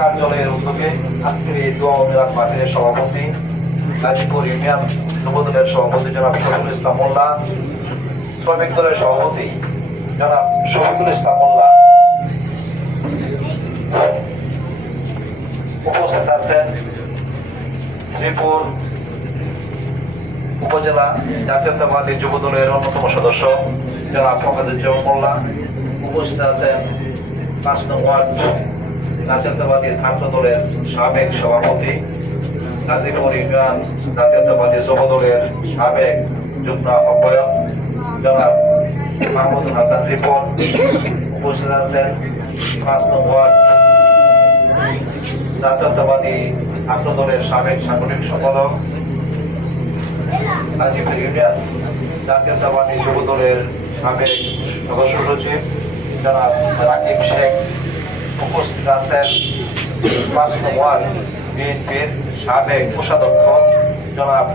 কার্যালয়ের উদ্যোগে আজকের এই দোয়া ও মিলাদ মাহফিলের সভাপতি গাজীপুর ইউনিয়ন যুবদলের সভাপতি জনাব শফিকুল ইসলাম মোল্লা, শ্রমিক দলের সভাপতি জনাব শফিকুল ইসলাম মোল্লা, উপস্থিত আছেন শ্রীপুর উপজেলা জাতীয়তাবাদী যুবদলের অন্যতম সদস্য জনাব ফখরুজ্জামান মোল্লা, উপস্থিত আছেন ৫ নং ওয়ার্ড জাতীয়তাবাদী ছাত্র দলের সাবেক সভাপতি, গাজীপুর ইউনিয়ন জাতীয়তাবাদী যুবদলের সাবেক যুগ্ম আহ্বায়ক জনাব মাহমুদুল হাসান রিপন, উপস্থিত আছেন ৫ নং ওয়ার্ড জাতীয়তাবাদী ছাত্র দলের সাবেক সাংগঠনিক সম্পাদক, গাজীপুর ইউনিয়ন জাতীয়তাবাদী যুবদলের সাবেক সদস্য সচিব জনাব রাকিব শেখ, উপস্থিত আছেন ৫ নং ওয়ার্ড বিএনপির সাবেক কোষাধ্যক্ষ জনাব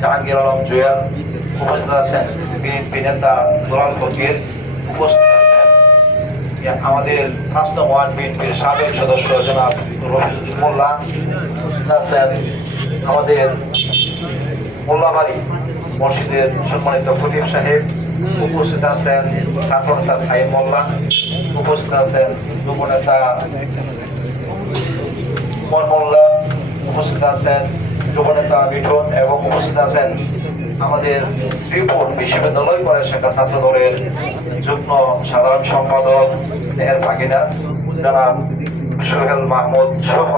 জাহাঙ্গীর আলম জুয়েল, উপস্থিত আছেন বিএনপি নেতা দুলাল ফকির, উপস্থিত আছেন আমাদের ৫ নং ওয়ার্ড বিএনপির সাবেক সদস্য জনাব রফিজুল মোল্লা, উপস্থিত আছেন আমাদের মোল্লাবাড়ি মসজিদের সম্মানিত খতিব সাহেব, উপস্থিত আছেন ছাত্রনেতা সাইম মোল্লা, উপস্থিত আছেন যুবনেতা উমর মোল্লা, উপস্থিত আছেন যুবনেতা মিঠুন এবং উপস্থিত আছেন আমাদের শ্রীপুর বিশ্ববিদ্যালয় কলেজ শাখা ছাত্র দলের যুগ্ম সাধারণ সম্পাদক এর ভাগিনা জনাব সোহেল মাহমুদ সহ